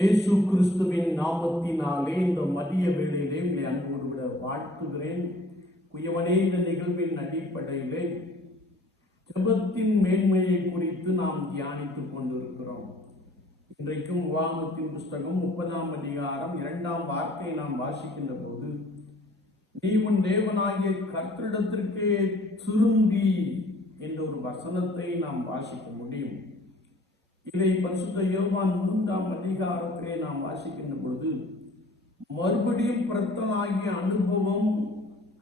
இயேசு கிறிஸ்துவின் நாமத்தினாலே இந்த மதிய வேளையிலே உங்களை அன்போடு விட வாழ்த்துகிறேன். குயவனே இந்த நிகழ்வின் அடிப்படையிலே ஜெபத்தின் மேன்மையை குறித்து நாம் தியானித்துக் கொண்டிருக்கிறோம். இன்றைக்கும் உபாகமத்தின் புஸ்தகம் முப்பதாம் அதிகாரம் இரண்டாம் வார்த்தை நாம் வாசிக்கின்ற போது நீ உன் தேவனாகிய கர்த்தரிடத்திற்கே திரும்பி என்ற ஒரு வசனத்தை நாம் வாசிக்க முடியும். இதை பரிசுத்த யோவான் மூன்றாம் அதிகாரத்திலே நாம் வாசிக்கின்ற பொழுது மறுபடியும் பிரத்தனாகிய அனுபவம்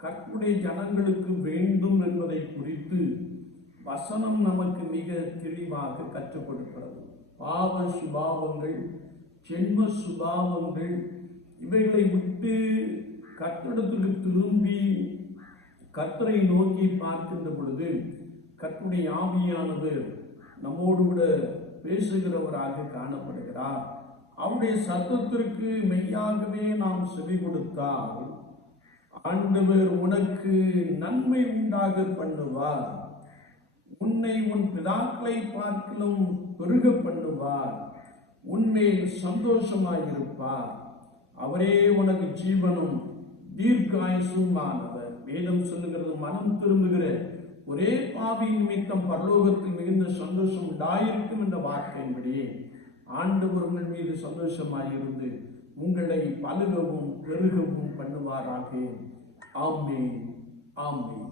கற்புடைய ஜனங்களுக்கு வேண்டும் என்பதை குறித்து வசனம் நமக்கு மிக தெளிவாக கற்றுக் கொடுக்கிறது பாவ சுபாவங்கள் ஜென்ம சுபாவங்கள் இவைகளை விட்டு கர்த்தரிடத்துக்கு திரும்பி கர்த்தரை நோக்கி பார்க்கின்ற பொழுது கர்த்தருடைய ஆவியானது நம்மோடு கூட பேசுகிறவராக காணப்படுகிறார். அவருடைய சத்தத்திற்கு மெய்யாகவே நாம் செவி கொடுத்தால் ஆண்டவர் உனக்கு நன்மை உண்டாக பண்ணுவார். உன்னை உன் பிதாக்களை பார்க்கலும் பெருக பண்ணுவார். உன்மேல் சந்தோஷமாயிருப்பார். அவரே உனக்கு ஜீவனும் தீர்க்காயுசுமானவர். வேதம் சொல்லுகிறது மனம் திரும்புகிற ஒரே பாவி நிமித்தம் பரலோகத்தில் மிகுந்த சந்தோஷம் உண்டாயிருக்கும் என்ற வார்த்தையின்படியே ஆண்டவர் உங்கள் மீது சந்தோஷமாயிருந்து உங்களை பழுகவும் பெருகவும் பண்ணுவாராக. ஆமே ஆமே